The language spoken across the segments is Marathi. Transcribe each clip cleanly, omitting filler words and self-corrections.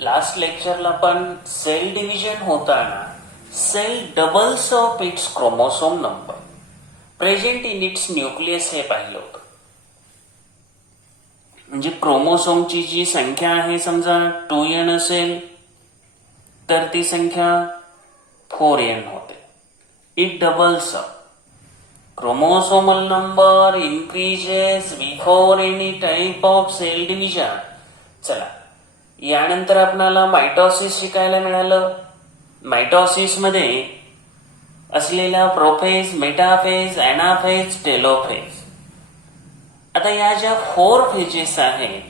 लास्ट लेक्चरला आपण सेल डिव्हिजन होताना cell doubles of its chromosome number present in its nucleus हे पाहिलं होतं. म्हणजे क्रोमोसोमची जी संख्या आहे समजा 2n असेल तर ती संख्या 4n होते. It doubles up. Chromosomal number increases before any type of cell division. चला, यानंतर आपल्याला मायटोसिस शिकायला मिळालं. मायटोसिस मध्ये असलेला प्रोफेज, मेटाफेज, अॅनाफेज, टेलोफेज. आता या ज्या 4 फेजेस आहेत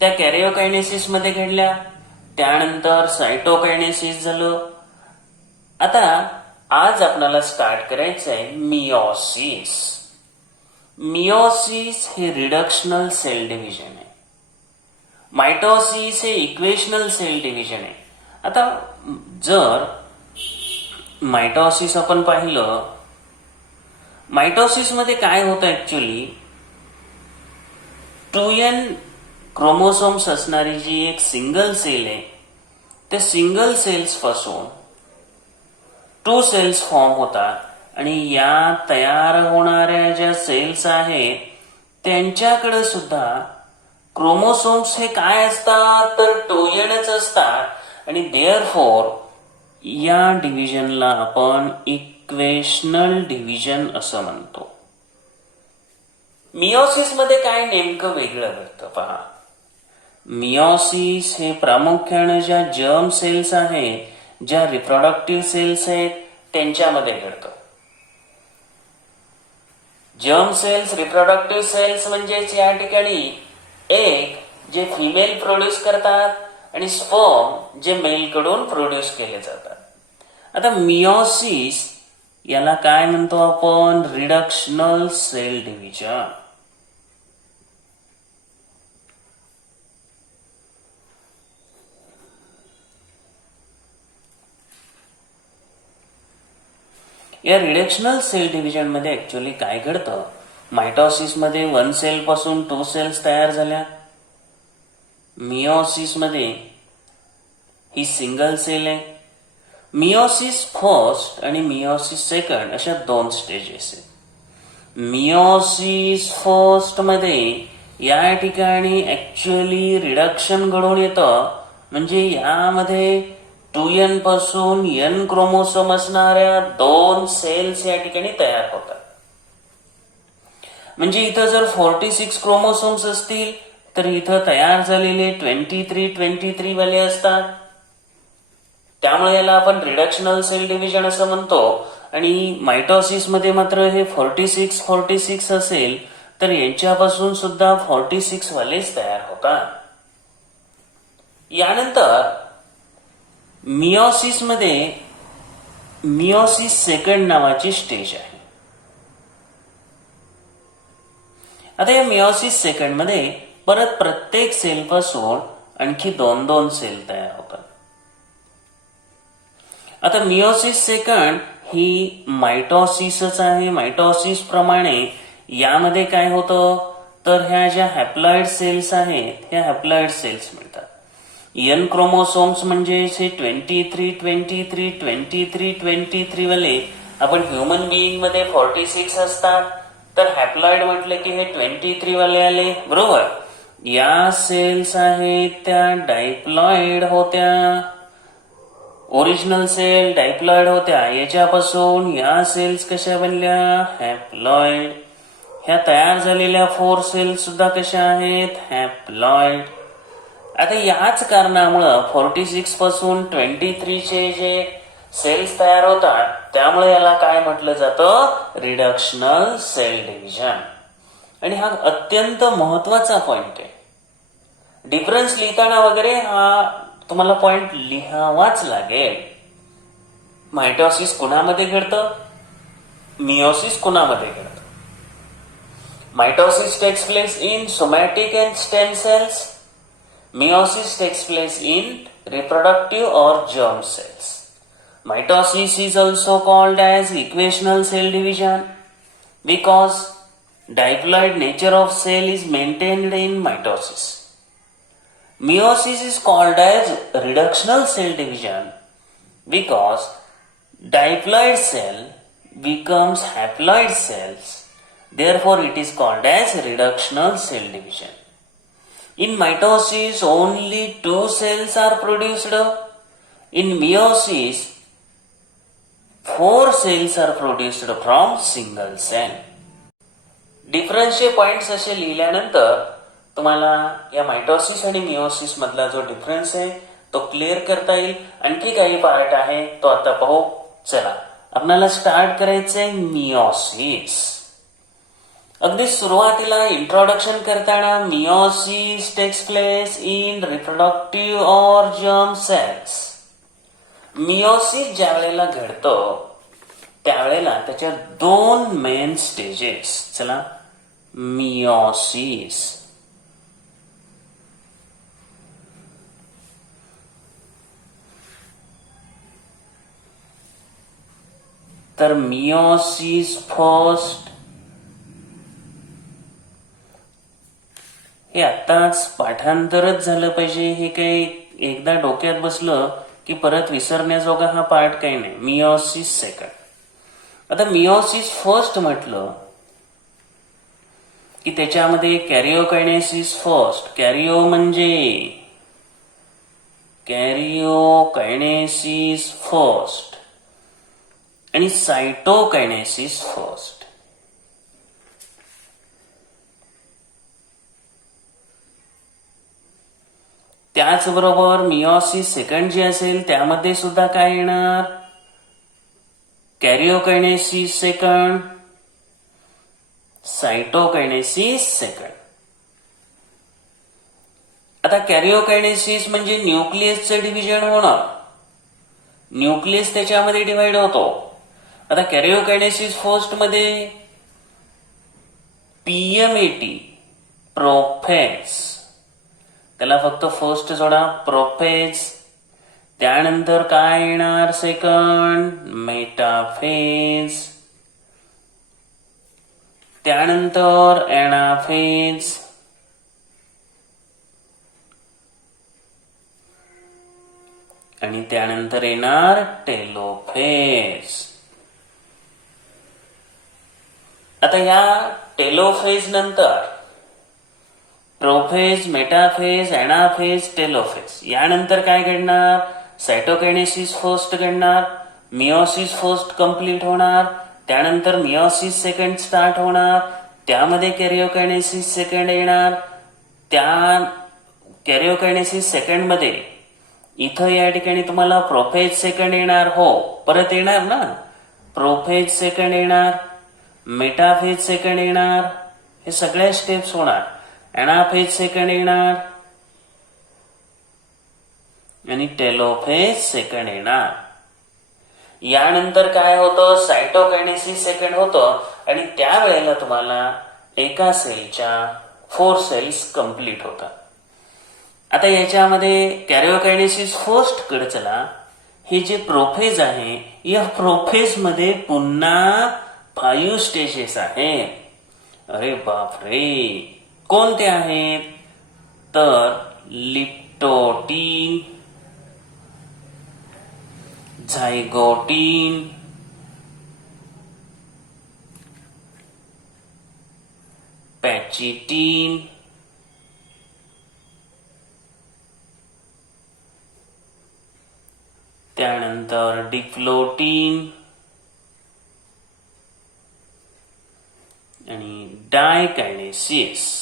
त्या कॅरिओकायनेसिस मध्ये घडल्या. त्यानंतर सायटोकायनेसिस झालं. आता आज आपल्याला स्टार्ट करायचं आहे मियोसिस. मियोसिस हे रिडक्शनल सेल डिव्हिजन आहे. मायटोसिस हे इक्वेशनल सेल डिव्हिजन आहे. आता जर मायटोसिस आपण पाहिलं, मायटोसिस मध्ये काय होतं ऍक्च्युली, 2n क्रोमोसोम्स असणारी जी एक सिंगल सेल आहे त्या सिंगल सेल्स पासून 2 सेल्स फॉर्म होतात आणि या तयार होणाऱ्या ज्या सेल्स आहेत त्यांच्याकडे सुद्धा क्रोमोसोम्स हे काय असतात तर 2nच असतात आणि देअरफॉर या डिव्हिजनला आपण इक्वेशनल डिव्हिजन असं म्हणतो. मियोसिस मध्ये काय नेमकं वेगळं घडतं पहा. मियोसिस हे प्रामुख्याने ज्या जर्म सेल्स आहेत, ज्या रिप्रोडक्टिव्ह सेल्स आहेत त्यांच्यामध्ये घडतं. जर्म सेल्स, रिप्रोडक्टिव्ह सेल्स म्हणजेच या ठिकाणी एक जे फिमेल प्रोड्यूस करतात आणि स्पर्म जे मेल कडून प्रोड्यूस केले जातात. आता मियोसिस याला काय म्हणतो आपण, रिडक्शनल सेल डिव्हिजन. या रिडक्शनल सेल डिव्हिजन मध्ये ऍक्च्युअली काय घडतं, मायटोसिस मध्ये 1 सेल पासून 2 सेल्स तयार झाल्या. मियोसिस मध्ये ही सिंगल सेल आहे. मियोसिस फर्स्ट आणि मियोसिस सेकंड अशा 2 स्टेजेस आहेत. मियोसिस फर्स्ट मध्ये या ठिकाणी ऍक्च्युअली रिडक्शन घडून येतं. म्हणजे यामध्ये 2n पासून n क्रोमोसोम असणाऱ्या 2 सेल्स या ठिकाणी तयार होतात. म्हणजे इथं जर 46 क्रोमोसोम्स असतील तर इथं तयार झालेले 23 वाले असतात. त्यामुळे याला आपण रिडक्शनल सेल डिव्हिजन असं म्हणतो. आणि मायटोसिस मध्ये मात्र हे 46 असेल तर यांच्यापासून सुद्धा 46 वालेच तयार होतात. यानंतर मियोसिस मध्ये मियोसिस सेकंड नावाची स्टेज आहे. आता या मियोसिस सेकंड मध्ये परत प्रत्येक सेल पासून आणखी 2 सेल तयार होतात. आता मियोसिस सेकंड ही मायटोसिसच आहे. मायटोसिस प्रमाणे यामध्ये काय होतं तर ह्या ज्या हॅप्लॉइड सेल्स आहेत ह्या हॅप्लॉइड सेल्स मिळतात. n क्रोमोसोम्स म्हणजे हे 23 वाले आपण ह्युमन बिईंग मध्ये 46 असतात. तर हॅप्लॉइड म्हटलं की हे 23 वाले आले, बरोबर. या सेल्स आहेत त्या डायप्लॉइड होत्या. ओरिजिनल सेल डायप्लॉइड होत्या. याच्यापासून या सेल्स कशा बनल्या, हॅप्लॉइड. ह्या तयार झालेल्या 4 सेल्स सुद्धा कशा आहेत, हॅप्लॉइड. आता याच कारणामुळं 46 पासून 23 चे जे सेल्स तयार होतात त्यामुळे याला काय म्हटलं जातं, रिडक्शनल सेल डिव्हिजन. आणि हा अत्यंत महत्वाचा पॉइंट आहे. डिफरन्स लिहिताना वगैरे हा तुम्हाला पॉइंट लिहावाच लागेल. मायटोसिस कुणामध्ये घडतं, मियोसिस कुणामध्ये घडतं. Mitosis takes place in somatic and stem cells. Meiosis takes place in reproductive or germ cells. Mitosis is also called as equational cell division because diploid nature of cell is maintained in mitosis. Meiosis is called as reductional cell division because diploid cell becomes haploid cells. Therefore, it is called as reductional cell division. In mitosis, only two cells are produced. In meiosis, four cells are produced from single cell. डिफरन्सचे पॉइंट्स असे लिहिल्यानंतर तुम्हाला या मायटोसिस आणि मिओसिस मधला जो डिफरन्स आहे तो क्लिअर करता येईल. आणखी काही पार्ट आहे तो आता पाहू. चला, आपल्याला स्टार्ट करायचंय मिओसिस. अगदी सुरुवातीला इंट्रोडक्शन करताना meiosis takes place in reproductive or germ cells. Meiosis ज्या वेळेला घडतं त्यावेळेला त्याच्या दोन मेन स्टेजेस. चला, मिओसिस. तर मिओसिस फर्स्ट हे आत्ताच पाठांतरच झालं पाहिजे. हे काही एकदा डोक्यात बसलं की परत विसरण्याजोगा हा पार्ट काही नाही. Meiosis second. आता मिओसिस फर्स्ट म्हटलं की त्याच्यामध्ये कॅरिओकायनेसिस फर्स्ट. कॅरिओ म्हणजे कॅरिओकायनेसिस फर्स्ट आणि सायटोकायनेसिस फर्स्ट. त्याचबरोबर मिओसिस सेकंड जे असेल त्यामध्ये सुद्धा काय येणार? Karyokinesis second, cytokinesis second. आता कॅरिओकायनेसिस म्हणजे न्यूक्लियसचं डिव्हिजन होणं. न्यूक्लियस त्याच्यामध्ये डिव्हाइड होतो. आता कॅरिओकायनेसिस फर्स्ट मध्ये पीएमएटी प्रोफेज, त्याला फक्त फर्स्ट जोडा प्रोफेज. त्यानंतर काय येणार? सेकंड मेटाफेज, त्यानंतर एनाफेज, आणि त्यानंतर येणार टेलोफेज. आता या टेलोफेज नंतर प्रोफेज, मेटाफेज, एनाफेज, टेलोफेज यानंतर काय घडणार? सायटोकायनेसिस फर्स्ट घडणार, मिओसिस फर्स्ट कंप्लीट होणार, त्यानंतर मिओसिस सेकंड स्टार्ट होणार, त्यामध्ये कॅरिओकायनेसिस सेकंड येणार. त्या कॅरिओकायनेसिस सेकंड मध्ये इथं या ठिकाणी तुम्हाला प्रोफेज सेकंड येणार. हो, परत येणार ना. प्रोफेज सेकंड येणार, मेटाफेज सेकंड येणार, हे सगळ्या स्टेप्स होणार. एनाफेज सेकंड येणार आणि टेलोफेज सेकंड येणार. यानंतर काय होतं? सायटोकायनेसिस सेकंड होतं आणि त्यावेळेला तुम्हाला एका सेलच्या 4 सेल्स कंप्लीट होतात. आता याच्यामध्ये कॅरिओकायनेसिस फर्स्ट कडे चला. हे जे प्रोफेज आहे या प्रोफेज मध्ये पुन्हा 5 स्टेजेस आहेत. अरे बापरे, कोणते आहेत? तर लिप्टोटीन, झायगोटीन, पॅचिटीन, त्यानंतर डिफ्लोटीन आणि डायकायनेसिस.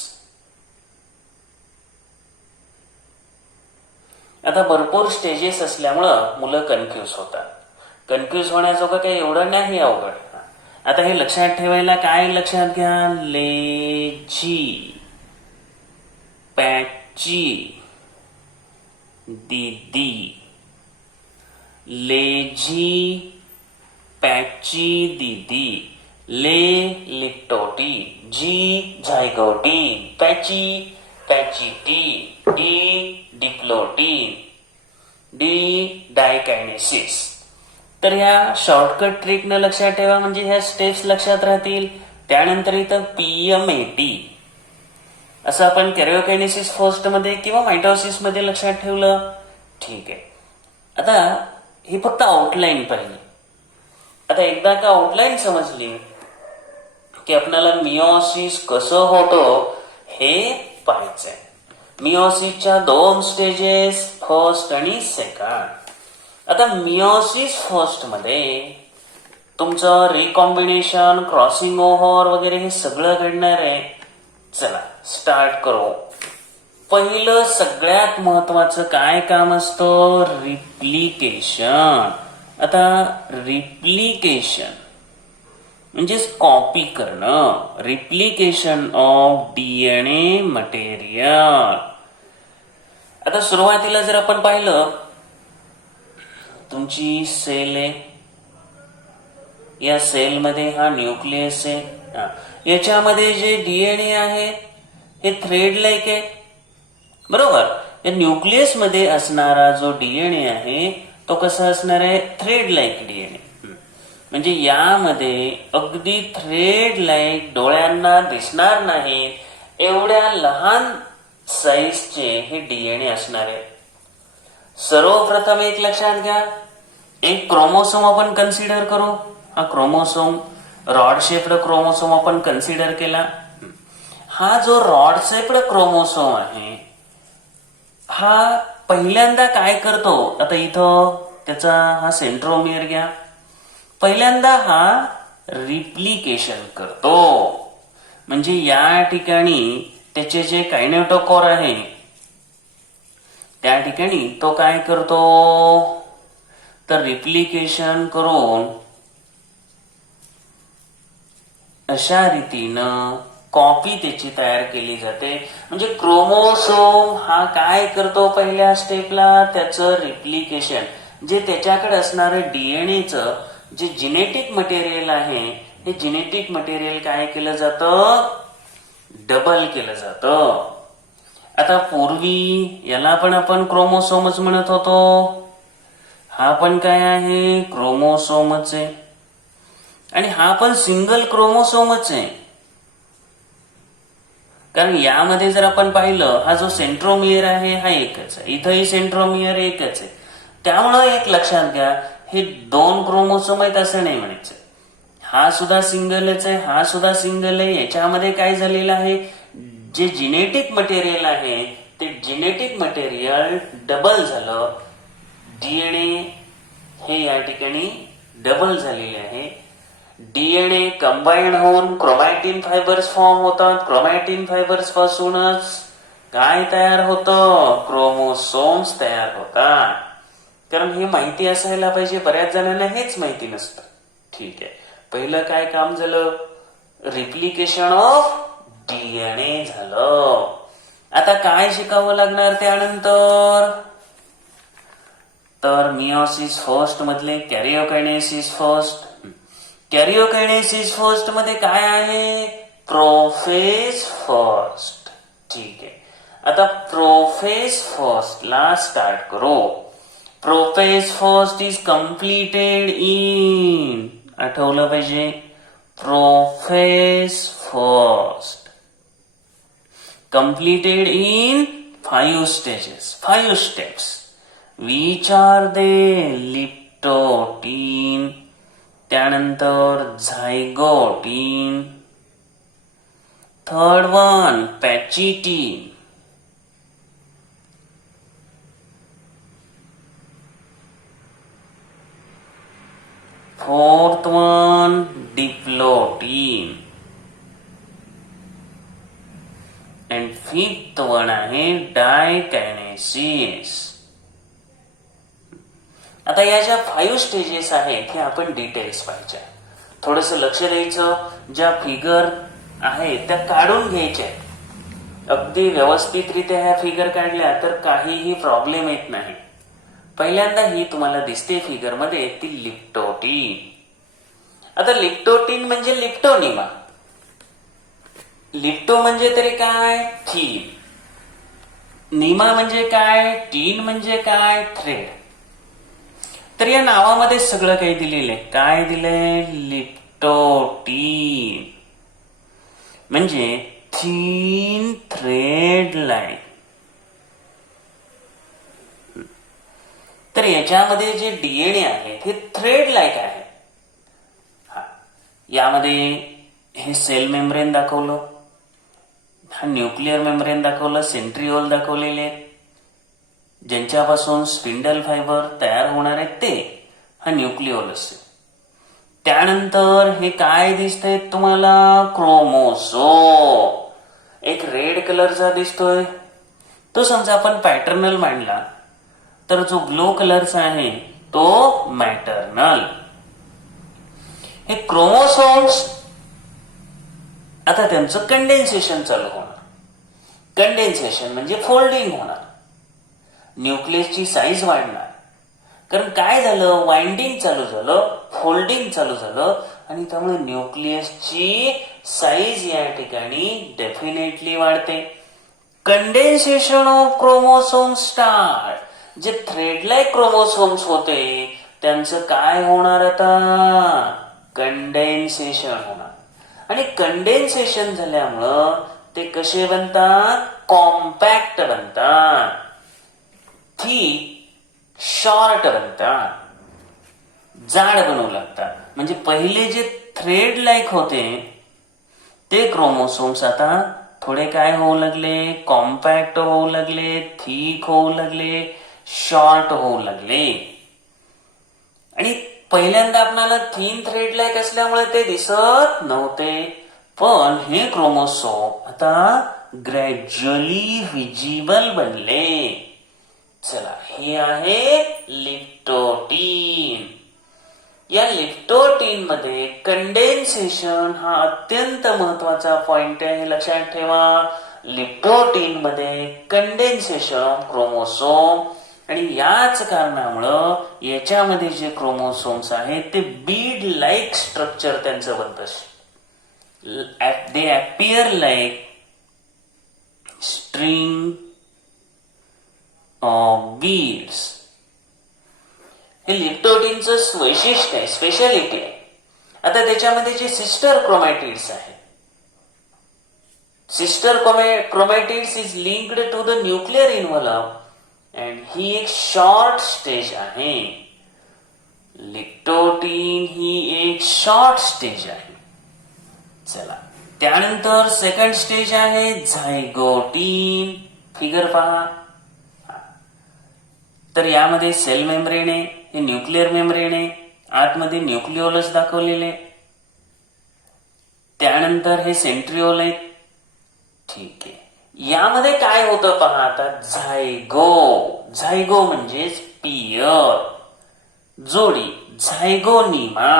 आता भरपूर स्टेजेस असल्यामुळं मुलं कन्फ्यूज होतात. कन्फ्यूज होण्याजोगं काही एवढं नाही अवघड. आता हे लक्षात ठेवायला काय लक्षात घ्या? लेजी, पॅची, दीदी. लेजी, पॅची, दीदी. ले लिप्टोटीन, जी झायगोटीन, पॅची पॅचिटीन, डी डिप्लोटीन, डी डायकायनेसिस. तर ह्या शॉर्टकट ट्रिकनं लक्षात ठेवा म्हणजे ह्या स्टेप्स लक्षात राहतील. त्यानंतर इथं पीएमएटी असं आपण कॅरिओकायनेसिस फर्स्ट मध्ये किंवा मायटोसिस मध्ये लक्षात ठेवलं. ठीक आहे. आता ही फक्त आउटलाईन पाहिली. आता एकदा का आउटलाईन समजली की आपल्याला मिओसिस कसं होतं हे पाहायचंय. मिओसिसच्या 2 स्टेजेस, फर्स्ट आणि सेकंड. आता मिओसिस फर्स्ट मध्ये तुमचं रिकॉम्बिनेशन, क्रॉसिंग ओव्हर वगैरे हे सगळं घडणार आहे. चला स्टार्ट करू. पहिलं सगळ्यात महत्वाचं काय काम असतं? रिप्लिकेशन. आता रिप्लिकेशन म्हणजेच कॉपी करणं. Replication of DNA material. आता सुरुवातीला जर आपण पाहिलं, तुमची सेल आहे, या सेलमध्ये हा न्यूक्लियस आहे. याच्यामध्ये जे डीएनए आहे हे थ्रेड लाईक आहे, बरोबर. या न्यूक्लियस मध्ये असणारा जो डीएनए आहे तो कसा असणार आहे? Thread like DNA. म्हणजे यामध्ये अगदी थ्रेड लाईक, डोळ्यांना दिसणार नाही एवढ्या लहान साईजचे हे डीएनए असणार आहे. सर्वप्रथम एक लक्षात घ्या, एक क्रोमोसोम आपण कन्सिडर करू. हा क्रोमोसोम, रॉड शेप्ड क्रोमोसोम आपण कन्सिडर केला. हा जो रॉड शेप्ड क्रोमोसोम आहे हा पहिल्यांदा काय करतो? आता इथं त्याचा हा सेंट्रोमियर घ्या. पहिल्यांदा हा रिप्लिकेशन करतो. म्हणजे या ठिकाणी त्याचे जे कायनेटोकोर आहे त्या ठिकाणी तो काय करतो? तर रिप्लिकेशन करून अशा रीतीनं कॉपी त्याची तयार केली जाते. म्हणजे क्रोमोसोम हा काय करतो? पहिल्या स्टेपला त्याचं रिप्लिकेशन, जे त्याच्याकडे असणारं डीएनएचं जे जेनेटिक मटेरियल आहे हे जेनेटिक मटेरियल काय केलं जातं? डबल केलं जातं. आता पूर्वी याला पण आपण क्रोमोसोमच म्हणत होतो. हा पण काय आहे? क्रोमोसोमच आहे. आणि हा पण सिंगल क्रोमोसोमच आहे. कारण यामध्ये जर आपण पाहिलं, हा जो सेंट्रोमियर आहे हा एकच आहे, इथंही सेंट्रोमियर एकच आहे. त्यामुळं एक लक्षात घ्या, हे 2 क्रोमोसोम आहेत असं नाही म्हणायचं. हा सुद्धा सिंगलच आहे, हा सुद्धा सिंगल आहे. याच्यामध्ये काय झालेलं आहे? जे जेनेटिक मटेरियल आहे ते जेनेटिक मटेरियल डबल झालं. डीएनए हे या ठिकाणी डबल झालेले आहे. डीएनए कंबाईन होऊन क्रोमॅटिन फायबर्स फॉर्म होतात. क्रोमॅटिन फायबर्स पासूनच काय तयार होतं? क्रोमोसोम्स तयार होतात. कारण हे माहिती असायला पाहिजे, बऱ्याच जणांना हेच माहिती नसतं. ठीक आहे. पहिलं काय काम झालं? रिप्लिकेशन ऑफ डीएनए झालं. आता काय शिकावं लागणार त्यानंतर? तर मिओसिस फर्स्ट मधले कॅरिओकायनेसिस फर्स्ट. कॅरिओकायनेसिस फर्स्ट मध्ये काय आहे? Prophase first. ठीक आहे. आता प्रोफेज फर्स्ट ला स्टार्ट करू. Prophase first is completed in, आठवलं पाहिजे, prophase first completed in 5 stages, 5 steps. Which are they? Leptotene, त्यानंतर zygotene, third one pachytene, fourth one diplotene, and fifth one आहे डायकायनेसिस. आता या ज्या 5 स्टेजेस आहेत हे आपण डिटेल्स पाहिजे. थोडस लक्ष द्यायचं. ज्या फिगर आहेत त्या काढून घ्यायच्या. अगदी व्यवस्थितरित्या ह्या फिगर काढल्या तर काहीही प्रॉब्लेम येत नाही. पहिल्यांदा ही तुम्हाला दिसते फिगर मध्ये ती लिप्टोटीन. आता लिप्टोटीन म्हणजे लिप्टोनिमा. लिप्टो म्हणजे तरी काय? थीन. निमा म्हणजे काय? टीन म्हणजे काय? थ्रेड. तर या नावामध्ये सगळं काही दिलेलं आहे. काय दिलंय? लिप्टोटीन म्हणजे थीन थ्रेड लाईन. तर याच्यामध्ये जे डीएनए आहेत हे थ्रेड लाईक आहे. यामध्ये हे सेल मेम्ब्रेन दाखवलं, हा न्यूक्लिअर मेम्ब्रेन दाखवलं, सेंट्रिओल दाखवलेले, ज्यांच्यापासून स्पिंडल फायबर तयार होणार आहेत ते हा न्यूक्लिओल असते. त्यानंतर हे काय दिसतंय तुम्हाला, क्रोमोसोम. एक रेड कलरचा दिसतोय, तो समजा आपण पॅटर्नल मांडला तर जो ब्लू कलरचा आहे तो मॅटर्नल. हे क्रोमोसोम्स आता त्यांचं कंडेन्सेशन चालू होणार. कंडेन्सेशन म्हणजे फोल्डिंग होणार, न्यूक्लियसची साईज वाढणार. कारण काय झालं, वाइंडिंग चालू झालं, फोल्डिंग चालू झालं आणि त्यामुळे न्यूक्लियसची साईज या ठिकाणी डेफिनेटली वाढते. Condensation of chromosome start. जे थ्रेड लाईक क्रोमोसोम्स होते त्यांचं काय होणार, आता कंडेन्सेशन होणार. आणि कंडेन्सेशन झाल्यामुळं ते कसे बनतात, कॉम्पॅक्ट बनतात, थिक शॉर्ट बनतात, जाड बनवू लागतात. म्हणजे पहिले जे थ्रेड लाईक होते ते क्रोमोसोम्स आता थोडे काय होऊ लागले, कॉम्पॅक्ट होऊ लागले, थिक होऊ लागले, शॉर्ट होऊ लागले. आणि पहिल्यांदा आपल्याला थिन थ्रेड लाईक असल्यामुळे ते दिसत नव्हते, पण हे क्रोमोसोम आता ग्रॅज्युअली व्हिजिबल बनले. चला, हे आहे लिप्टोटीन. या लिप्टोटीन मध्ये कंडेन्सेशन हा अत्यंत महत्वाचा पॉइंट आहे, हे लक्षात ठेवा. लिप्टोटीन मध्ये कंडेन्सेशन क्रोमोसोम, आणि याच कारणामुळं याच्यामध्ये जे क्रोमोसोम्स आहेत ते बीड लाईक स्ट्रक्चर त्यांचं बनतं. They appear like string of beads. हे लिप्टोटीनचं वैशिष्ट्य आहे, स्पेशालिटी आहे. आता त्याच्यामध्ये जे सिस्टर क्रोमॅटिड्स आहेत, sister chromatids is linked to the nuclear involve and ही एक शॉर्ट स्टेज आहे. लिप्टोटीन ही एक शॉर्ट स्टेज आहे. चला, त्यानंतर सेकंड स्टेज आहे झायगोटीन. फिगर पहा. तर यामध्ये सेल मेम्ब्रेन आहे, हे न्यूक्लिअर मेम्ब्रेन आहे, आतमध्ये न्यूक्लिओलस दाखवलेले. त्यानंतर हे सेंट्रिओल आहे. ठीक आहे, यामध्ये काय होतं पहा आता, झायगो. झायगो म्हणजेच पियर, जोडी, झायगोनिमा.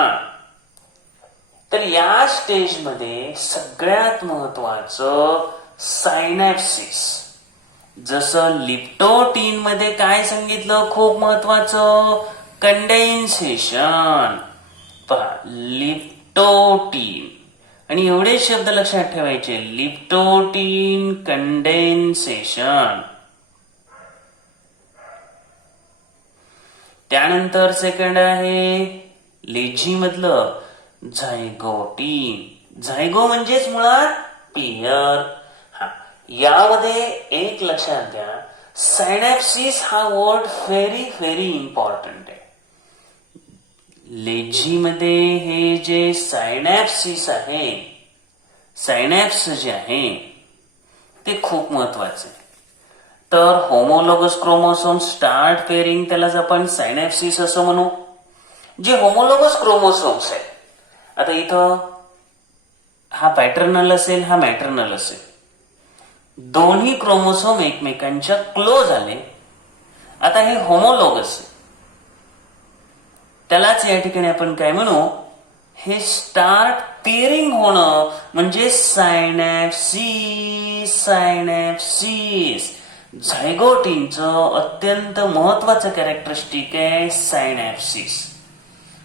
तर या स्टेजमध्ये सगळ्यात महत्वाचं सायनॅप्सिस. जसं लिप्टोटीन मध्ये काय सांगितलं, खूप महत्वाचं कंडेन्सेशन. पहा, लिप्टोटीन, आणि एवढे शब्द लक्षात ठेवायचे, लिप्टोटीन, कंडेन्सेशन. त्यानंतर सेकंड आहे लेझी मधलं झायगोटीन. झायगो म्हणजेच मुळात पियर. यामध्ये एक लक्षात घ्या, सायनॅप्सिस हा वर्ड व्हेरी व्हेरी इम्पॉर्टंट आहे. लेझी मध्ये हे जे सायनॅप्सिस आहे, सायनॅप्स जे आहे ते खूप महत्वाचे. तर होमोलोगस क्रोमोसोम स्टार्ट पेअरिंग, त्यालाच आपण सायनॅप्सिस असं म्हणू. जे होमोलोगस क्रोमोसोम्स आहेत, आता इथं हा पॅटर्नल असेल, हा मॅटर्नल असेल, दोन्ही क्रोमोसोम एकमेकांच्या क्लोज आले. आता हे होमोलोगस आहे, त्यालाच या ठिकाणी आपण काय म्हणू, हे स्टार्ट पेअरिंग होणं म्हणजे सायनॅप्सिस. सायनॅप्सिस झायगोटीनचं अत्यंत महत्वाचं कॅरेक्टरिस्टिक आहे सायनॅप्सिस.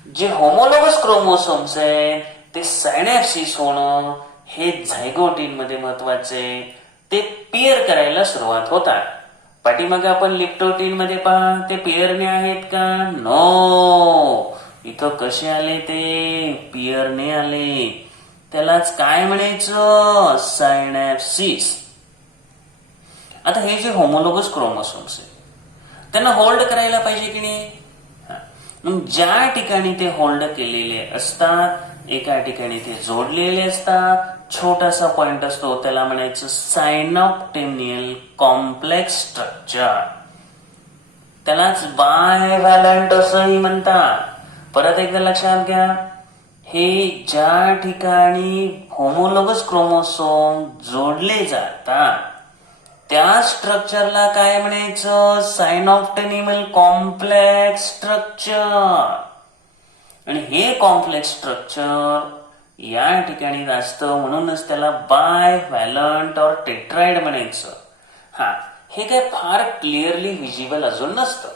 जे होमोलोगस क्रोमोसोम्स आहेत ते सायनॅप्सिस होणं हे झायगोटीन मध्ये महत्वाचे. ते पेअर करायला सुरुवात होतात. पाठीमागे आपण लिप्टोटीन मध्ये पहा, ते पेअरने आहेत का, नो. इथं कसे आले, ते पेअरने आले. त्यालाच काय म्हणायचं, सायनॅप्सिस. आता हे जे होमोलोगस क्रोमोसोम्स आहे त्यांना होल्ड करायला पाहिजे की नाही. मग ज्या ठिकाणी ते होल्ड केलेले असतात, एका ठिकाणी ते जोडलेले असतात, छोटासा पॉइंट असतो, त्याला म्हणायचं सायनॉप्टेनियल कॉम्प्लेक्स स्ट्रक्चर. त्यालाच बायव्हॅलंट असंही म्हणतात. परत एकदा लक्षात घ्या, हे ज्या ठिकाणी होमोलोगस क्रोमोसोम जोडले जातात त्या स्ट्रक्चरला काय म्हणायचं, सायनॉप्टेनियल कॉम्प्लेक्स स्ट्रक्चर. आणि हे कॉम्प्लेक्स स्ट्रक्चर या ठिकाणी असतं, म्हणूनच त्याला बायव्हॅलंट और टेट्राइड म्हणायचं. हे काय फार क्लिअरली विजिबल अजून नसतं,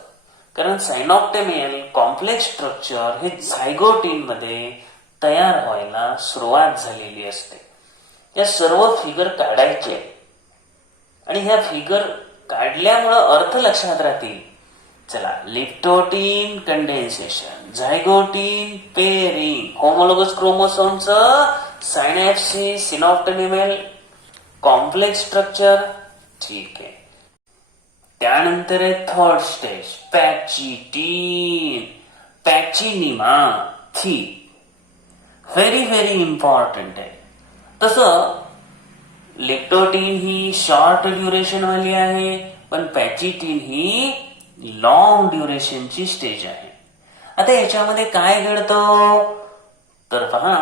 कारण सायनॉप्टेनियल कॉम्प्लेक्स स्ट्रक्चर हे झायगोटीन मध्ये तयार व्हायला सुरुवात झालेली असते. या सर्व फिगर काढायचे आणि ह्या फिगर काढल्यामुळं अर्थ लक्षात राहतील. चला, leptotene condensation, zygotene pairing, homologous क्रोमोसोमचं सायनॅप्सिस, सिनॉप्टेनियल कॉम्प्लेक्स स्ट्रक्चर. ठीक आहे. त्यानंतर आहे थर्ड स्टेज, पॅचिटीन, पॅचिनिमाथी. व्हेरी व्हेरी इम्पॉर्टंट आहे. तसं लिप्टोटीन ही शॉर्ट ड्युरेशन वाली आहे, पण पॅचिटीन ही लॉंग ड्युरेशनची स्टेज आहे. आता याच्यामध्ये काय घडतं तर पहा,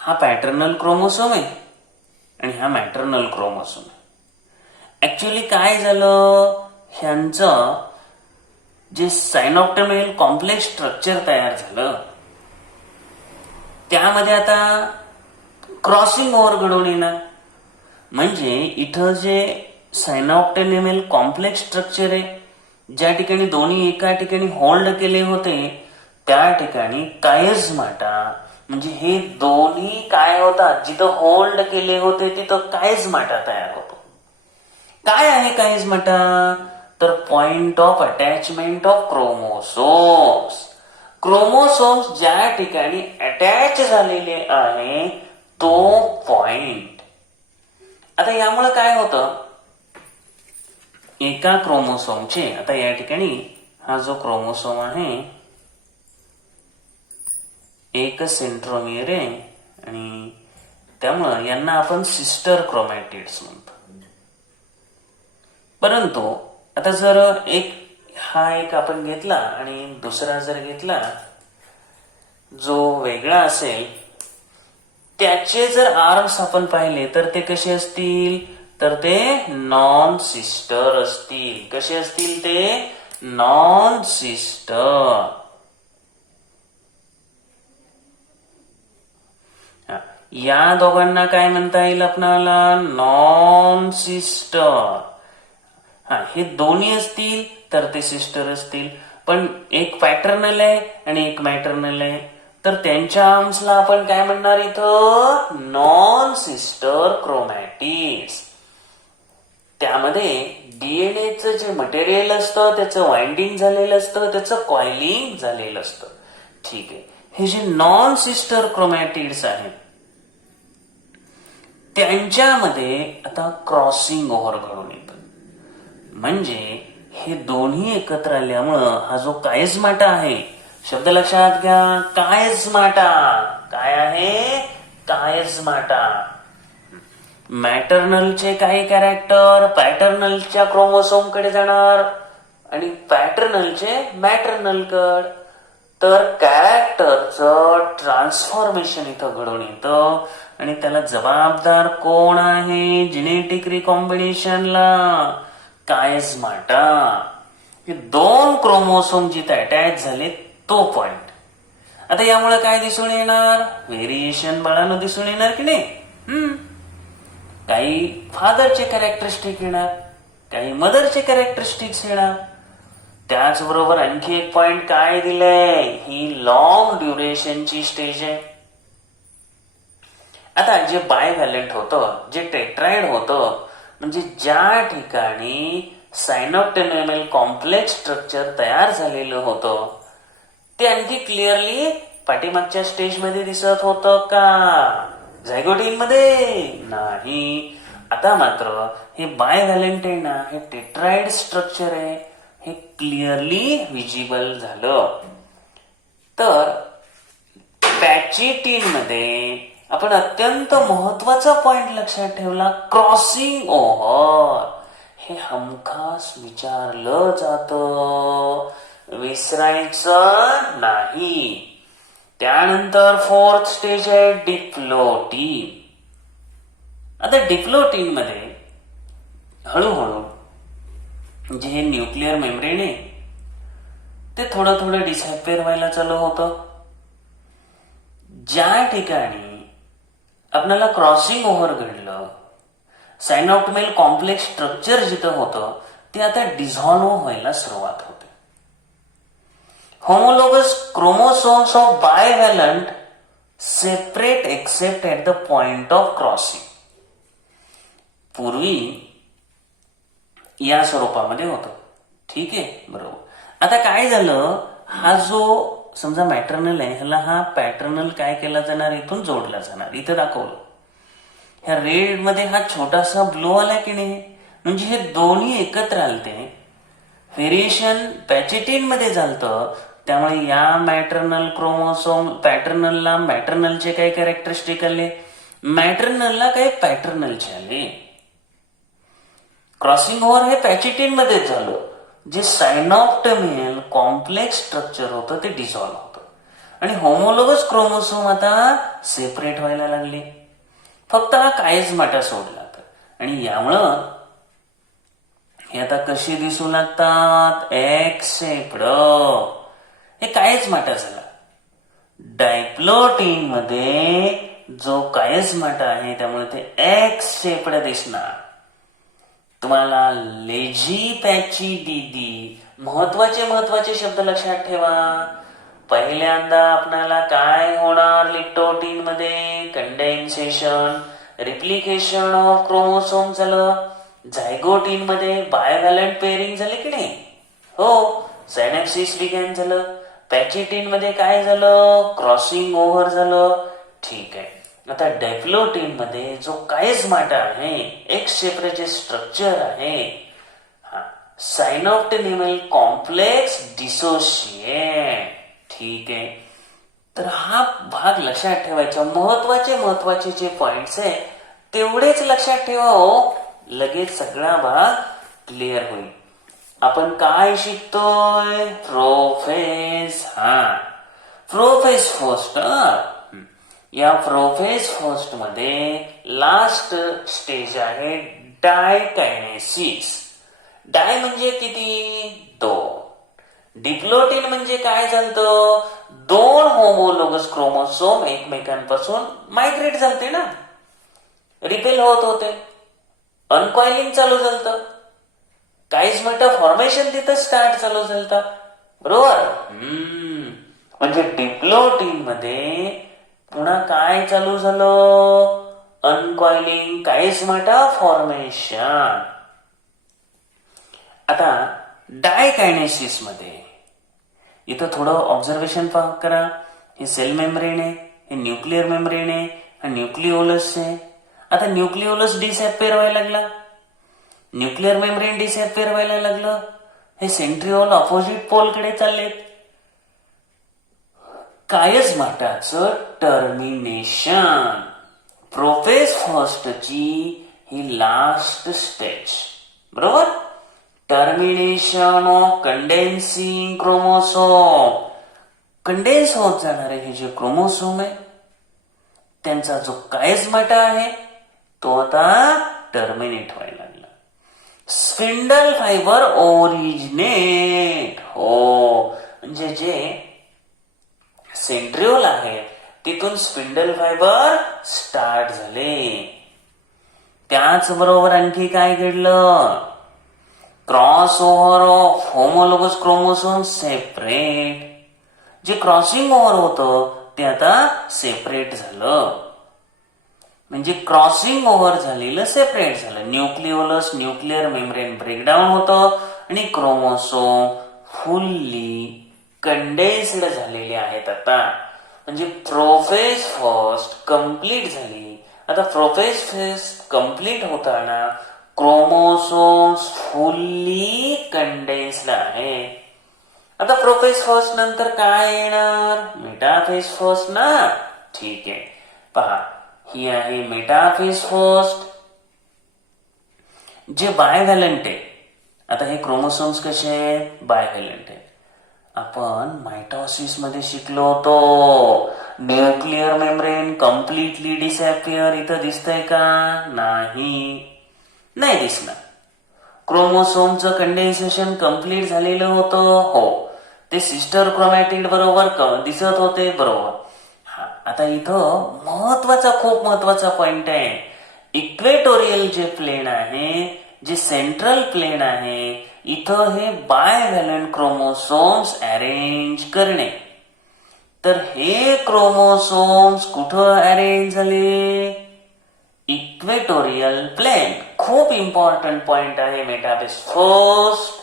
हा पॅटर्नल क्रोमोसोम आहे आणि हा मॅटर्नल क्रोमोसोम आहे. ऍक्च्युअली काय झालं, ह्यांचं जे सायनॉप्टेनियल कॉम्प्लेक्स स्ट्रक्चर तयार झालं त्यामध्ये आता क्रॉसिंग ओव्हर घडून येणार. म्हणजे इथं जे सायनॉप्टेनियल कॉम्प्लेक्स स्ट्रक्चर आहे, ज्या ठिकाणी दोन्ही एका ठिकाणी होल्ड केले होते त्या ठिकाणी कायझमाटा, म्हणजे हे दोन्ही काय होतात, जिथं होल्ड केले होते तिथं कायझमाटा तयार होतो. काय आहे कायझमाटा तर point of attachment of chromosomes. Chromosomes ज्या ठिकाणी अटॅच झालेले आहे तो पॉइंट. आता यामुळे काय होतं, एका क्रोमोसोमचे, आता या ठिकाणी हा जो क्रोमोसोम आहे एक सेंट्रोमियर आहे आणि त्यामुळं यांना आपण सिस्टर क्रोमॅटिड्स म्हणतो. परंतु आता जर एक आपण घेतला आणि दुसरा जर घेतला जो वेगळा असेल, त्याचे जर आर्म्स आपण पाहिले तर ते कसे असतील तर ते नॉन सिस्टर असतील. कसे असतील ते, नॉन सिस्टर. या दोघांना काय म्हणता येईल आपणाला, नॉन सिस्टर. हे दोन्ही असतील तर ते सिस्टर असतील. पण एक पॅटर्नल आहे आणि एक मॅटर्नल आहे, तर त्यांच्या आर्म्सला आपण काय म्हणणार इथं, नॉन सिस्टर क्रोमॅटिड्स. त्यामध्ये डीएनएचं जे मटेरियल असतं त्याचं वाइंडिंग झालेलं असतं, त्याचं कॉइलिंग झालेलं असतं. ठीक आहे. हे जे नॉन सिस्टर क्रोमॅटिड्स आहेत त्यांच्यामध्ये आता क्रॉसिंग ओव्हर घडून येतं. म्हणजे हे दोन्ही एकत्र आल्यामुळं हा जो कायझमाटा आहे, शब्द लक्षात घ्या, कायझमाटा. काय आहे, कायझमाटा. मॅटर्नलचे काही कॅरेक्टर पॅटर्नलच्या क्रोमोसोम कडे जाणार आणि पॅटर्नलचे मॅटर्नल कड. तर कॅरेक्टरचं ट्रान्सफॉर्मेशन इथं घडून येतं आणि त्याला जबाबदार कोण आहे, जेनेटिक रिकॉम्बिनेशनला, कायझमाटा. हे दोन क्रोमोसोम जिथे अटॅच झाले तो पॉइंट. आता यामुळे काय दिसून येणार, व्हेरिएशन बाळांनो दिसून येणार की नाही. काही फादरचे कॅरेक्टरिस्टिक येणार, काही मदरचे कॅरेक्टरिस्टिक्स येणार. त्याचबरोबर आणखी एक पॉइंट काय दिलंय, ही लॉंग ड्युरेशनची स्टेज आहे. आता जे बायव्हॅलंट होतं, जे टेट्राइड होतं, म्हणजे ज्या ठिकाणी सायनॉप्टेनियल कॉम्प्लेक्स स्ट्रक्चर तयार झालेलं होतं ते आणखी क्लिअरली पाठीमागच्या स्टेजमध्ये दिसत होतं का? झायगोटीन मध्ये नाही. आता मात्र हे बायव्हॅलेंटाईन हे टेट्राइड स्ट्रक्चर आहे, हे क्लिअरली विजिबल झालं. तर पॅचिटीन मध्ये आपण अत्यंत महत्वाचा पॉइंट लक्षात ठेवला, क्रॉसिंग ओव्हर. हे हमखास विचारलं जातं, विसरायचं नाही. त्यानंतर फोर्थ स्टेज आहे डिप्लोटीन. आता डिप्लोटीन मध्ये हळूहळू जे हे न्यूक्लिअर मेम्ब्रेन आहे ते थोडं थोडं डिसअपिअर व्हायला चालू होतं. ज्या ठिकाणी आपल्याला क्रॉसिंग ओव्हर घडलं, सायनॉप्टिकल कॉम्प्लेक्स स्ट्रक्चर जिथं होतं ते आता डिझॉल्व्ह व्हायला सुरुवात होते. homologous chromosomes of bivalent separate except at the point of crossing. पूर्वी या स्वरूपामध्ये होतं. ठीक आहे, बरोबर. आता काय झालं, हा जो समजा मॅटर्नल आहे ह्याला हा पॅटर्नल काय केला जाणार, इथून जोडला जाणार. इथं दाखवलं ह्या रेड मध्ये हा छोटासा ब्लो आला की नाही, म्हणजे हे दोन्ही एकत्र आलते. व्हेरिएशन पॅचिटीन मध्ये झालतं. त्यामुळे या मॅटर्नल क्रोमोसोम पॅटर्नलला मॅटर्नलचे काही कॅरेक्टरिस्टिक आले, मॅटर्नलला काही पॅटर्नलचे आले. क्रॉसिंग ओव्हर हे पॅचिटीन मध्येच झालं. जे सायनॉप्टिकल कॉम्प्लेक्स स्ट्रक्चर होतं ते डिझॉल्व्ह होतं आणि होमोलोगस क्रोमोसोम आता सेपरेट व्हायला लागले. फक्त हा कायझमाटा सोडला आणि यामुळं हे आता कशी दिसू लागतात, एक्स शेप्ड. हे कायझमाटा झाला. डायप्लोटीन मध्ये जो कायझमाटा आहे त्यामुळे ते एक्स शेप्ड दिसणार. तुम्हाला लेझी पॅची दीदी महत्वाचे शब्द लक्षात ठेवा. पहिल्यांदा आपल्याला काय होणार, लिप्टोटीन मध्ये कंडेन्सेशन, रिप्लिकेशन ऑफ क्रोमोसोम झालं. झायगोटीन मध्ये बायव्हॅलंट पेअरिंग झाले की नाही, हो, सायनॅप्सिस बिगॅन झालं. पॅचिटीन मध्ये काय झालं, क्रॉसिंग ओव्हर झालं. ठीक आहे. आता डायप्लोटीन मध्ये जो कायझमाटा आहे, एक्स शेप्ड जे स्ट्रक्चर आहे, सायनॉप्टिकल कॉम्प्लेक्स डिसोशिएट. ठीक आहे. तर हा भाग लक्षात ठेवायचा. महत्वाचे जे पॉइंट्स आहे तेवढेच लक्षात ठेवा हो, लगेच सगळा भाग क्लिअर होईल. आपण काय शिकतोय, प्रोफेज. Prophase first. या प्रोफेज फर्स्ट मध्ये लास्ट स्टेज आहे डायकायनेसिस. डाय म्हणजे किती, 2. डिप्लोटीन म्हणजे काय झालं, 2 होमोलोगस क्रोमोसोम एकमेकांपासून मायग्रेट झालते ना, रिपेल होत होते, अनकॉइलिंग चालू झालं, कायझमाटा फॉर्मेशन तिथं स्टार्ट चालू झालं, बरोबर. म्हणजे डिप्लोटीन मध्ये पुन्हा काय चालू झालं, अनकॉइलिंग, कायझमाटा फॉर्मेशन. आता डायकायनेसिस मध्ये इथं थोडं ऑब्झर्वेशन करा. हे सेल मेम्ब्रेन आहे, हे न्यूक्लिअर मेम्ब्रेन आहे, हा न्यूक्लिओलस आहे. आता न्यूक्लिओलस डिसअपिअर व्हायला लागला, न्यूक्लिअर मेम्ब्रेन डिसअपिअर व्हायला लागलं. हे सेंट्रिओल ऑपोजिट पोलकडे चाललेत. कायझमाटाचं टर्मिनेशन, प्रोफेज फर्स्टची ही लास्ट स्टेज, बरोबर. Termination of condensing chromosome. Condense होत जाणारे हे जे क्रोमोसोम आहे त्यांचा जो कायझमाटा आहे तो आता टर्मिनेट व्हायला लागला. स्पिंडल फायबर ओरिजिनेट, हो, म्हणजे जे सेंट्रिओल आहे तिथून स्पिंडल फायबर स्टार्ट झाले. त्याचबरोबर आणखी काय घडलं, cross over of homologous chromosome separate. जे क्रॉसिंग ओव्हर होतं ते आता सेपरेट झालं. म्हणजे क्रॉसिंग ओव्हर झालेलं सेपरेट झालं. न्यूक्लिओलस न्यूक्लिअर मेम्ब्रेन ब्रेकडाऊन होतं आणि क्रोमोसोम फुल्ली कंडेन्स्ड झालेले आहेत. आता म्हणजे प्रोफेज फर्स्ट कंप्लीट झाली. आता प्रोफेज फर्स्ट कंप्लीट होताना क्रोमोसोम्स फुल्ली कंडेन्स्ड आहे. आता प्रोफेज फर्स्ट नंतर काय येणार? मेटाफेज फर्स्ट ना. ठीक आहे, पहा ही आहे मेटाफेज फर्स्ट जे बायव्हॅलंट आहे. आता हे क्रोमोसोम्स कसे आहेत? बायव्हॅलंट आहेत. आपण मायटोसिस मध्ये शिकलो होतो न्यूक्लिअर मेम्ब्रेन कम्प्लिटली डिसअपिअर. इथं दिसतंय का? नाही दिसणार. क्रोमोसोमचं कंडेन्सेशन कम्प्लीट झालेलं होतं. हो, ते सिस्टर क्रोमॅटिड बरोबर दिसत होते. बरोबर. आता इथं खूप महत्वाचा पॉइंट आहे. इक्वेटोरियल जे प्लेन आहे, जे सेंट्रल प्लेन आहे, इथं हे बायव्हॅलंट क्रोमोसोम्स अरेंज करणे. तर हे क्रोमोसोम्स कुठं अरेंज झाले? Equatorial plane. खूप इम्पॉर्टंट पॉइंट आहे metaphase first.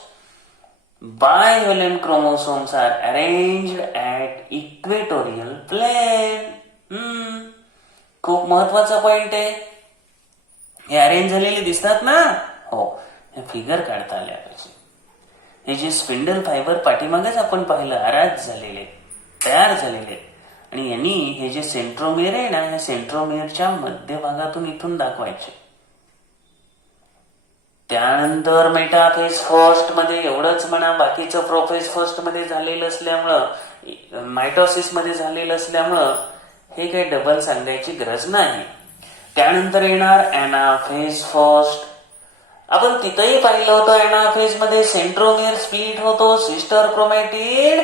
Bivalent chromosomes are arranged at equatorial plane. खूप महत्वाचा पॉइंट आहे. हे अरेंज झालेले दिसतात ना. हो, हे फिगर काढता आल्या पाहिजे. हे जे स्पिंडल फायबर पाठीमागेच आपण पाहिलं अरेंज झालेले, तयार झालेले, आणि यांनी हे जे सेंट्रोमियर आहे ना, या सेंट्रोमियरच्या मध्यभागातून इथून दाखवायचे. त्यानंतर मेटाफेज फर्स्ट मध्ये एवढंच म्हणा, बाकीचं प्रोफेज फर्स्ट मध्ये झालेलं असल्यामुळं, मायटोसिस मध्ये झालेलं असल्यामुळं हे काही डबल सांगायची गरज नाही. त्यानंतर येणार एनाफेज फर्स्ट. आपण तिथंही पाहिलं होतं एनाफेज मध्ये सेंट्रोमियर स्प्लिट होतो, सिस्टर क्रोमॅटिड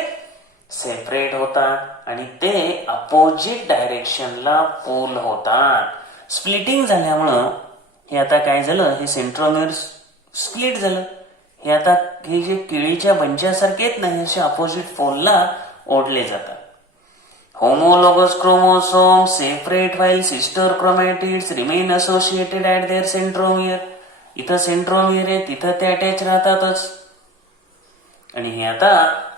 सेपरेट होतात आणि ते अपोजिट डायरेक्शनला पुल होतात. स्प्लिटिंग झाल्यामुळं हे आता काय झालं, हे सेंट्रोमियर स्प्लिट झालं. हे आता हे जे केळीच्या बंच्यासारखे आहेत ना, हे असे अपोजिट पोलला ओढले जातात. Homologous chromosome separate while sister chromatids remain associated at their centromere. इथं सेंट्रोमियर आहे, तिथं ते अटॅच राहतातच. आणि हे आता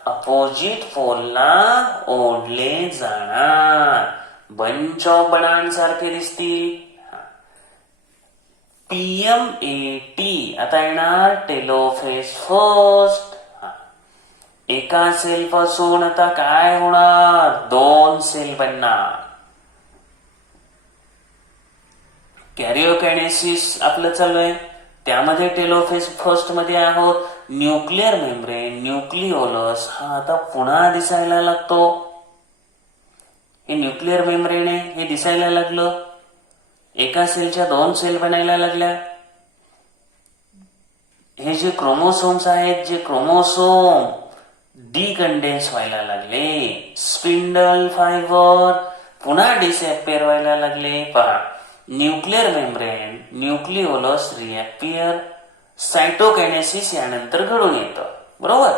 अपोजिट पोलला ओढले जाणार. बंच ऑफ बनांसारखे दिसतील. PMAT. आता येणार टेलोफेज फर्स्ट. एका सेल पासून आता काय होणार? 2 सेल बनणार. कॅरिओकायनेसिस आपलं चालू आहे, त्यामध्ये टेलोफेज फर्स्ट मध्ये आहोत. न्यूक्लिअर मेम्ब्रेन, न्यूक्लिओलस हा आता पुन्हा दिसायला लागतो. हे न्यूक्लिअर मेम्ब्रेन आहे, हे दिसायला लागलं. एका सेलच्या 2 सेल बनायला लागल्या. हे जे क्रोमोसोम्स आहेत, जे क्रोमोसोम डिकंडेन्स व्हायला लागले. स्पिंडल फायबर पुन्हा डिसअपिअर व्हायला लागले. पहा, न्यूक्लिअर मेम्ब्रेन, न्यूक्लिओलस रिअपिअर, सायटोकायनेसिस यानंतर घडून येतं. बरोबर.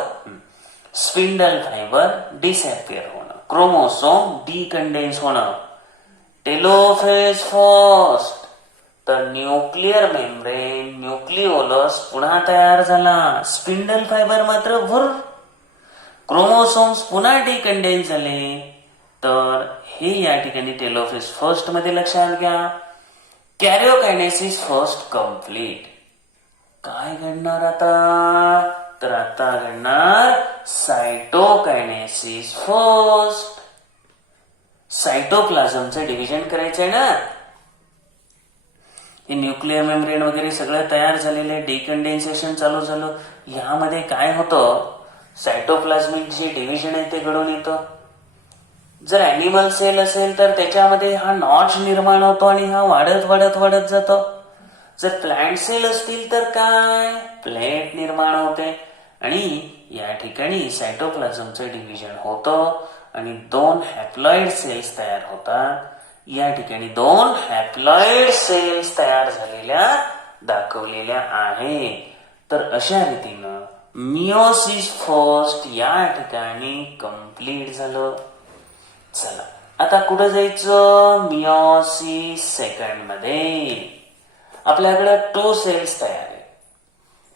स्पिंडल फायबर डिसअपिअर होणं, क्रोमोसोम डिकंडेन्स होणं. Telophase first. तर न्यूक्लिअर मेम्ब्रेन, न्यूक्लिओलस पुन्हा तयार झाला. स्पिंडल फायबर मात्र भर. क्रोमोसोम्स पुन्हा डिकंडेन्स झाले. तर हे या ठिकाणी टेलोफेज फर्स्ट मध्ये लक्षात घ्या. कॅरिओकायनेसिस फर्स्ट कंप्लीट. काय घडणार आता? तर आता घडणार सायटोकायनेसिस फर्स्ट. सायटोप्लाझमचं डिव्हिजन करायचंय ना. हे न्यूक्लिअर मेम्ब्रेन वगैरे सगळं तयार झालेलं आहे, डिकंडेन्सेशन चालू झालं. ह्यामध्ये काय होतं? सायटोप्लाझमिक जे डिव्हिजन आहे ते घडून येतं. जर अॅनिमल सेल असेल तर त्याच्यामध्ये हा नॉच निर्माण होतो आणि हा वाढत वाढत वाढत जातो. जर प्लांट सेल असतील तर काय? प्लेट निर्माण होते आणि या ठिकाणी सायटोप्लाझमचं डिव्हिजन होतं आणि 2 हॅप्लॉइड सेल्स तयार होतात. या ठिकाणी 2 हॅप्लॉइड सेल्स तयार झालेल्या दाखवलेल्या आहे. तर अशा रीतीनं मिओसिस फर्स्ट या ठिकाणी कंप्लीट झालं. चला आता कुठं जायचं? मिओसिस सेकंड मध्ये. आपल्याकडे 2 सेल्स तयार आहे.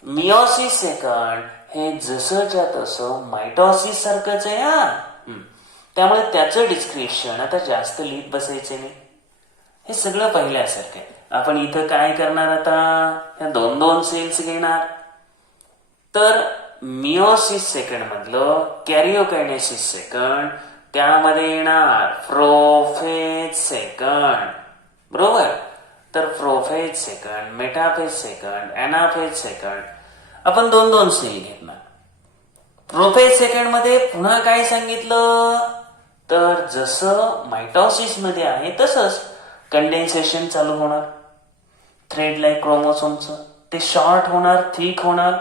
मिओसिस सेकंड हे जसंच्या तसं मायटोसिस सारखंच आहे. त्यामुळे त्याचं डिस्क्रिप्शन आता जास्त लिहित बसायचं नाही. हे सगळं पहिल्यासारखं आहे. आपण इथं काय करणार आता, ह्या 2-2 सेल्स घेणार. तर मिओसिस सेकंड मधलं कॅरिओकायनेसिस सेकंड, त्यामध्ये येणार प्रोफेज सेकंड, बरोबर. तर prophase second, metaphase second, anaphase second, आपण 2-2 सेल घेणार. प्रोफेज सेकंड मध्ये पुन्हा काय सांगितलं, तर जसं मायटॉसिस मध्ये आहे तसंच कंडेन्सेशन चालू होणार. थ्रेड लाईक क्रोमोसोमचं ते शॉर्ट होणार, थिक होणार,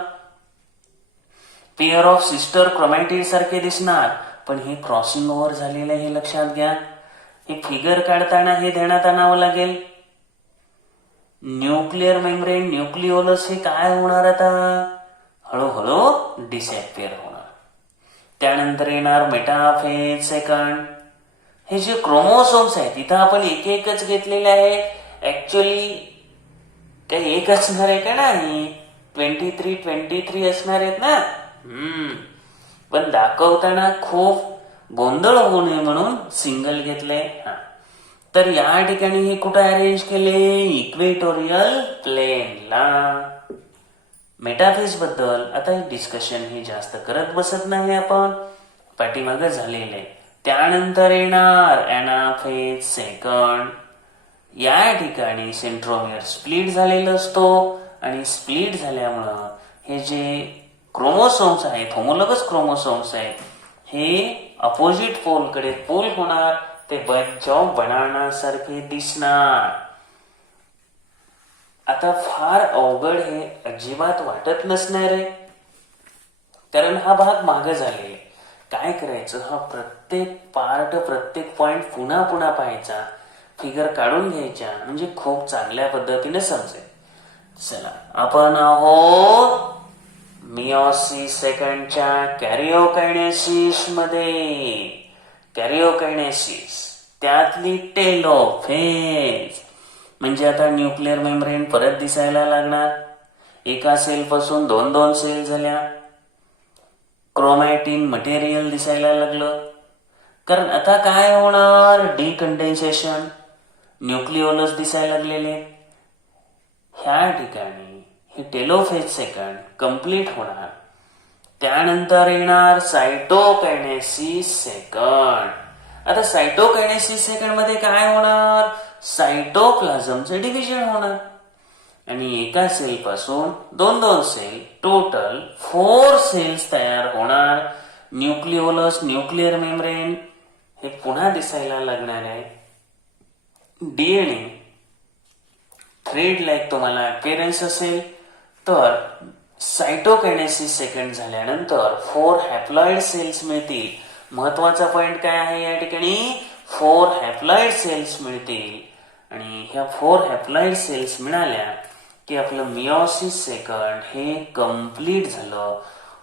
पेअर ऑफ सिस्टर क्रोमॅटिड सारखे दिसणार. पण हे क्रॉसिंग ओव्हर झालेलं हे लक्षात घ्या. हे फिगर काढताना हे ध्यानात आणावं लागेल. न्यूक्लिअर मेम्ब्रेन, न्यूक्लिओलस हे काय होणार आता, हळूहळू डिसॅपियर होणार. त्यानंतर येणार मेटाफेज सेकंड. हे जे क्रोमोसोम्स आहेत इथं आपण एक एकच घेतलेले आहेत. ऍक्च्युअली काही एक असणार आहे का नाही, 23 असणार आहेत ना. पण दाखवताना खूप गोंधळ होऊ नये म्हणून सिंगल घेतले. तर या ठिकाणी हे कुठं अरेंज केले, इक्वेटोरियल प्लेनला. मेटाफेज बद्दल आता डिस्कशन ही जास्त करत बसत नाही आपण, पाठीमागं झालेले. त्यानंतर येणार एनाफेज सेकंड. या ठिकाणी सेंट्रोमियर स्प्लिट झालेला असतो आणि स्प्लिट झाल्यामुळं हे जे क्रोमोसोम्स आहेत, होमोलॉगस क्रोमोसोम्स आहेत, हे अपोजिट पोलकडे पोल होणार. ते बंच ऑफ बनाना सारखे दिसणार. आता फार अवघड हे अजिबात वाटत नसणार आहे, कारण हा भाग मागे झालेला. काय करायचं, हा प्रत्येक पार्ट, प्रत्येक पॉइंट पुन्हा पुन्हा पाहायचा, फिगर काढून घ्यायच्या, म्हणजे खूप चांगल्या पद्धतीने समजेल. चला, आपण आहोत मिओसिस सेकंडच्या कॅरिओकायनेसिस मध्ये. कॅरिओकायनेसिस त्यातली टेलोफेज, म्हणजे आता न्यूक्लिअर मेम्ब्रेन परत दिसायला लागणार. एका सेल पासून 2-2 सेल झाल्या. क्रोमॅटिन मटेरियल दिसायला लागलं. कारण आता काय होणार, डिकंडेन्सेशन, न्यूक्लिओलस दिसायला लागलेले. ह्या ठिकाणी हे टेलोफेज सेकंड कंप्लीट होणार. त्यानंतर येणार सायटोकायनेसिस सेकंड. आता सायटोकायनेसिस सेकंड मध्ये काय होणार, सायटोप्लाझमचं डिव्हिजन होणार आणि एका सेल पासून 2-2 सेल, टोटल 4 सेल्स तयार होणार. न्यूक्लिओलस, न्यूक्लिअर मेम्ब्रेन हे पुन्हा दिसायला लागणार आहे. डीएनए थ्रेड लाईक तुम्हाला अपिअरन्स असेल. तर सायटोकायनेसिस सेकंड झाल्यानंतर 4 हॅप्लॉइड सेल्स मिळतील. महत्वाचा पॉइंट काय आहे या ठिकाणी, 4 हॅप्लॉइड सेल्स मिळतील. आणि ह्या 4 हॅप्लॉइड सेल्स मिळाल्या की आपलं मिओसिस सेकंड हे कंप्लीट झालं.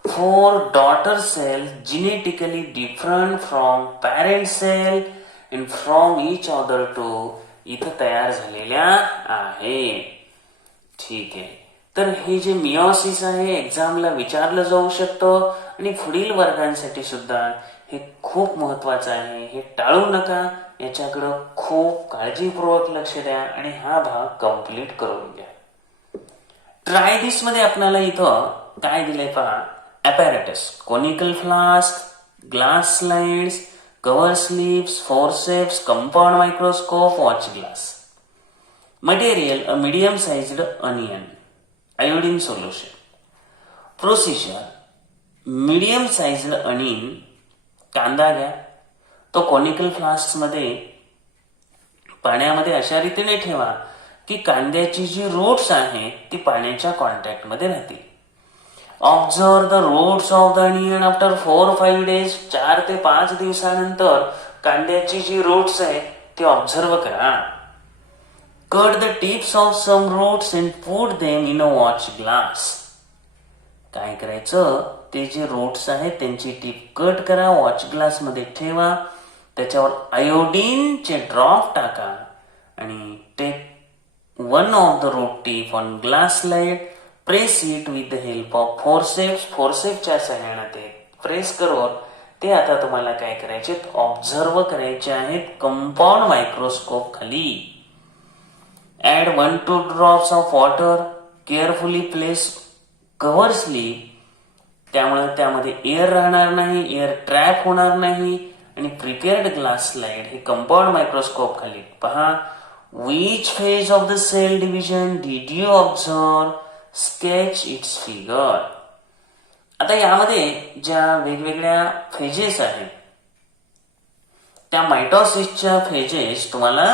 4 daughter cell genetically different from parent cell and from each other too इथं तयार झालेल्या आहे. ठीक आहे, तर हे जे मिओसिस आहे एक्झामला विचारलं जाऊ शकतं आणि पुढील वर्गांसाठी सुद्धा हे खूप महत्वाचं आहे. हे टाळू नका, याच्याकडं खूप काळजीपूर्वक लक्ष द्या आणि हा भाग कंप्लीट करून घ्या. ट्राय दिस मध्ये आपल्याला इथं काय दिलंय पहा, apparatus, conical flask, glass slides, cover slips, forceps, compound microscope, watch glass. Material, a medium sized onion, iodine solution. Procedure, medium sized onion, कांदा घ्या, तो कॉनिकल फ्लास्क मध्ये पाण्यामध्ये अशा रीतीने ठेवा की कांद्याची जी रूट्स आहेत ती पाण्याच्या कॉन्टॅक्ट मध्ये राहतील. Observe the roots of the onion after 4-5 days. 4 ते 5 दिवसानंतर कांद्याची जी रूट्स आहेत ती ऑब्झर्व करा. Cut the tips of some roots and put them in a watch glass. काय करायचं, ते जे रूट्स आहेत त्यांची टीप कट करा, वॉच ग्लास मध्ये ठेवा, त्याच्यावर आयोडीनचे ड्रॉप टाका आणि take one of the root tip on glass slide, press it with the help of forceps. फोर्सेप्सच्या सहाय्याने ते प्रेस करून ते आता तुम्हाला काय करायचे, ऑब्झर्व करायचे आहेत कंपाऊंड मायक्रोस्कोप खाली. Add 1-2 drops of water, carefully place cover slip. त्यामुळे त्यामध्ये एअर राहणार नाही, एअर ट्रॅप होणार नाही. आणि प्रिपेअर्ड ग्लास स्लाइड हे कंपाऊंड मायक्रोस्कोप खाली पहा. Which phase of the cell division did you observe, sketch its figure. आता यामध्ये ज्या वेगवेगळ्या फेजेस आहेत त्या मायटॉसिसच्या फेजेस तुम्हाला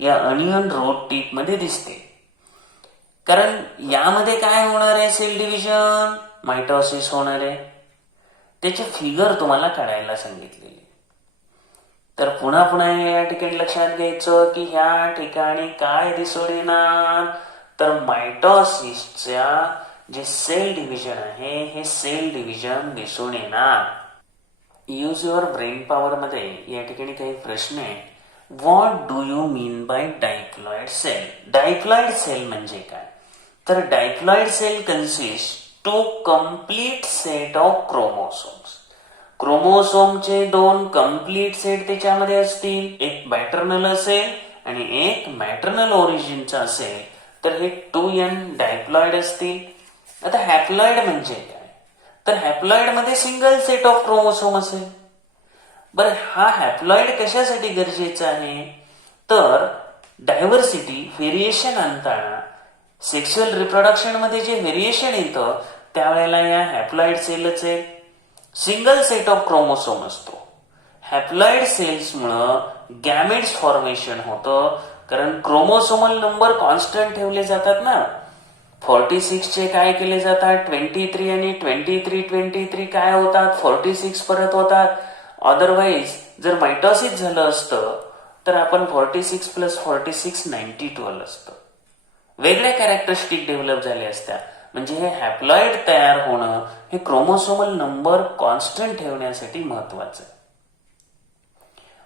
या अनियन रोड टीप मध्ये दिसते. कारण यामध्ये काय होणार आहे, सेल डिव्हिजन, मायटॉसिस होणार आहे. त्याचे फिगर तुम्हाला काढायला सांगितलेले. तर पुन्हा पुन्हा या ठिकाणी लक्षात घ्यायचं की ह्या ठिकाणी काय दिसून येणार, तर मायटॉसिसच्या जे सेल डिव्हिजन आहे हे सेल डिव्हिजन दिसून येणार. यूज युअर ब्रेन पॉवर मध्ये या ठिकाणी काही प्रश्न आहेत. What do you mean by diploid cell. Diploid cell म्हणजे काय, तर diploid cell consist to complete set of chromosomes. क्रोमोसोमचे 2 कम्प्लीट सेट त्याच्यामध्ये असतील. एक पॅटर्नल असेल आणि एक मॅटर्नल ओरिजिनचा असेल, तर हे 2n डायप्लॉइड असतील. आता हॅप्लॉइड म्हणजे काय, तर हॅप्लॉइड मध्ये सिंगल सेट ऑफ क्रोमोसोम असेल. बरं, हा हॅप्लॉइड कशासाठी गरजेचा आहे, तर डायव्हर्सिटी, व्हेरिएशन आणताना सेक्शुअल रिप्रोडक्शन मध्ये जे व्हेरिएशन येतं त्यावेळेला या हॅप्लॉइड सेलचे सिंगल सेट ऑफ क्रोमोसोम असतो. हॅप्लॉइड सेल्समुळं गॅमेट्स फॉर्मेशन होतं, कारण क्रोमोसोमल नंबर कॉन्स्टंट ठेवले जातात ना. 46 चे काय केले जातात, 23 आणि 23 काय होतात, 46 परत होतात. अदरवाईज जर मायटॉसिस झालं असतं तर आपण 46 + 46 92 असतं. वेगळ्या कॅरेक्टरिस्टिक डेव्हलप झाल्या असत्या. म्हणजे हे हॅप्लॉइड तयार होणं हे क्रोमोसोमल नंबर कॉन्स्टंट ठेवण्यासाठी महत्वाचं आहे.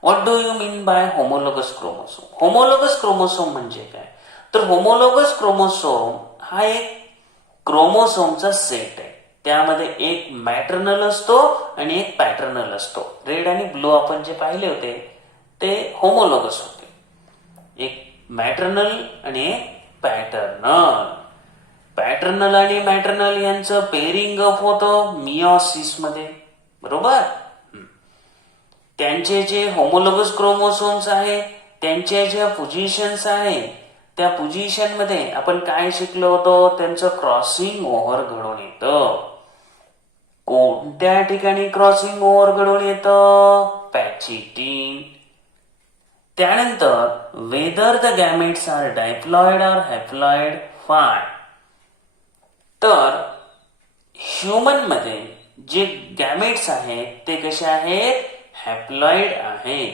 What do you mean bye homologous chromosome. Homologous chromosome म्हणजे काय, तर होमोलोगस क्रोमोसोम हा एक क्रोमोसोमचा सेट आहे. त्यामध्ये एक मॅटर्नल असतो आणि एक पॅटर्नल असतो. रेड आणि ब्लू आपण जे पाहिले होते ते होमोलोगस होते. एक मॅटर्नल आणि एक पॅटर्नल. पॅटर्नल आणि मॅटर्नल यांचं पेरिंग अप होतं मियोसिस मध्ये, बरोबर. त्यांचे जे होमोलोगस क्रोमोसोम्स आहेत त्यांच्या ज्या पोझिशन्स आहेत त्या पोझिशन मध्ये आपण काय शिकलो होतो, त्यांचं क्रॉसिंग ओव्हर घडून येतं. कोणत्या ठिकाणी क्रॉसिंग ओव्हर घडून येतं, पॅचिटिन. त्यानंतर whether the gametes are diploid or haploid, फाय. तर ह्युमन मध्ये जे गॅमेट्स आहेत ते कसे आहेत, हॅप्लॉइड आहेत.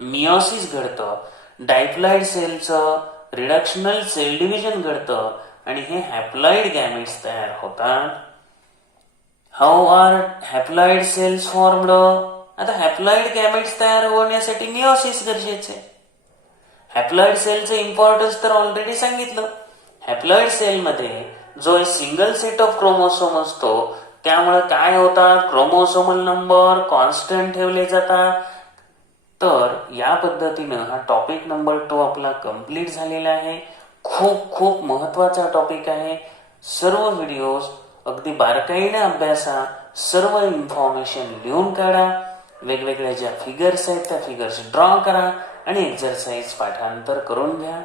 मियोसिस घडतं, डायप्लॉइड सेलचं रिडक्शनल सेल डिव्हिजन घडतं आणि हे हॅप्लॉइड गॅमेट्स तयार होतात. How are haploid cells formed. आता हॅप्लॉइड गॅमेट्स तयार होण्यासाठी मियोसिस गरजेचे. हॅप्लॉइड सेलचं इम्पॉर्टन्स तर ऑलरेडी सांगितलं. हॅप्लॉइड सेलमध्ये जो सिंगल सेट ऑफ क्रोमोसोम असतो त्यामुळे काय होतात, क्रोमोसोमल नंबर कॉन्स्टंट ठेवले जातात. तर या पद्धतीनं हा टॉपिक नंबर 2 आपला कंप्लीट झालेला आहे. खूप खूप महत्वाचा टॉपिक आहे. सर्व व्हिडिओज अगदी बारकाईने अभ्यासा, सर्व इन्फॉर्मेशन लिहून काढा, वेगवेगळ्या ज्या फिगर्स आहेत त्या फिगर्स ड्रॉ करा आणि एक्झरसाइज पाठांतर करून घ्या.